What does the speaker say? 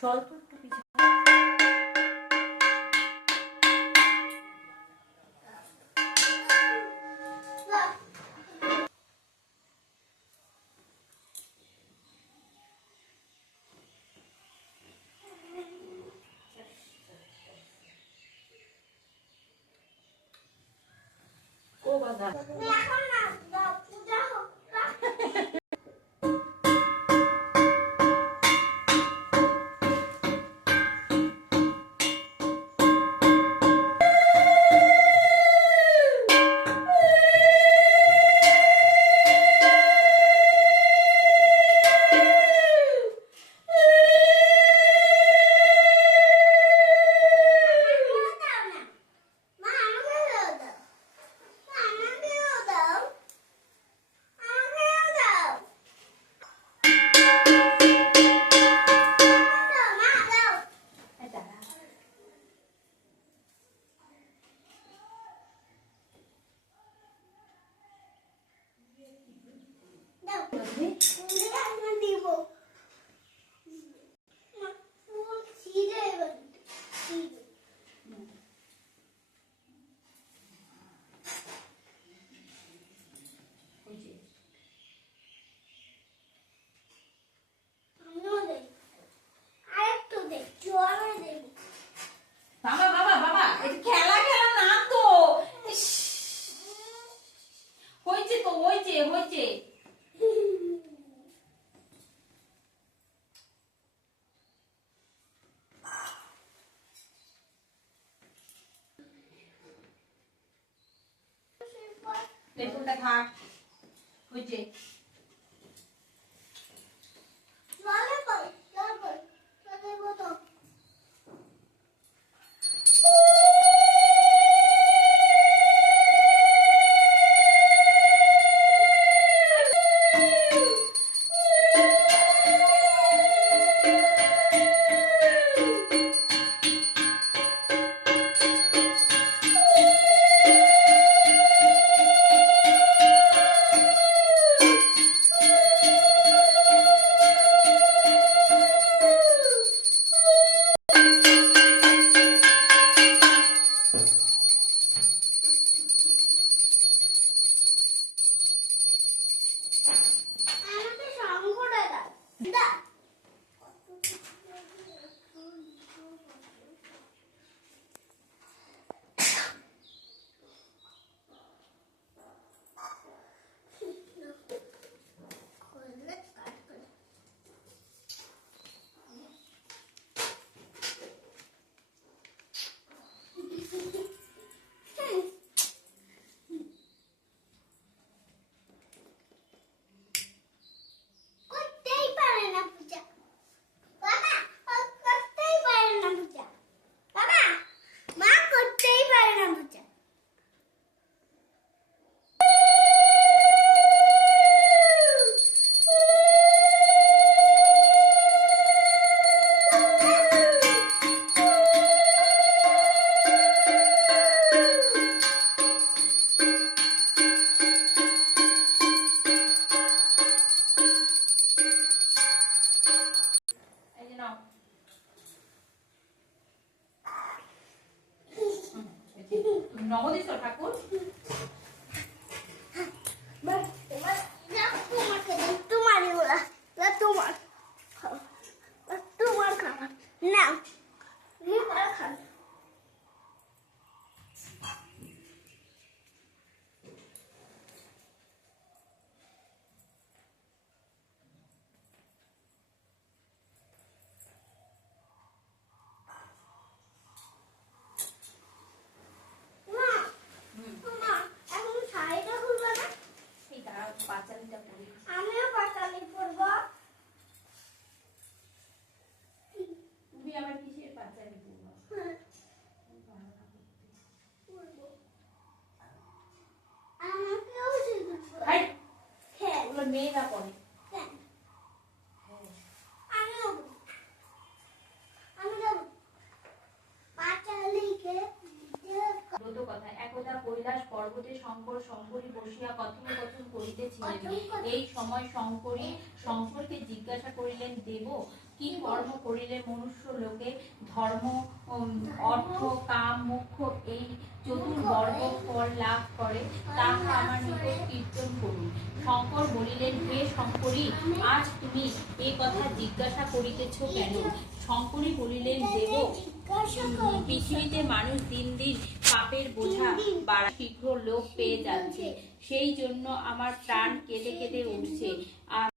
স্বল্প একটু পিছিয়ে ও বাবা লেবুটা খা হইছে নবদীশ্বর ঠাকুর তোমার খাবার না খান আমিও পাঁচালি পরবো। তুমি আবার কিসের পাঁচালি পরবা? আমাকেও শিখবো। হ্যাঁ ওগুলো মেয়েরা পড়ে। একদা কৈলাস পর্বতে শঙ্কর শঙ্করী বসিয়া কথোপকথন করিতেছিলেন। এই সময় শঙ্করকে জিজ্ঞাসা করিলেন, দেব কি কর্ম করিলে মনুষ্য লোকে ধর্ম, অর্থ, কাম, মোক্ষ এই চতুর্বর্গ ফল লাভ করে, তাহা আমার নিকট কীর্তন করুন। শঙ্কর বলিলেন, হে শঙ্করী, আজ তুমি এ কথা জিজ্ঞাসা করিতেছ কেন? শঙ্করী বলিলেন, দেব, পৃথিবীতে মানুষ দিন দিন পাপের বোঝা বাড়া, শীঘ্র লোক পেয়ে যাচ্ছে, সেই জন্য আমার প্রাণ কেঁদে কেঁদে উঠছে।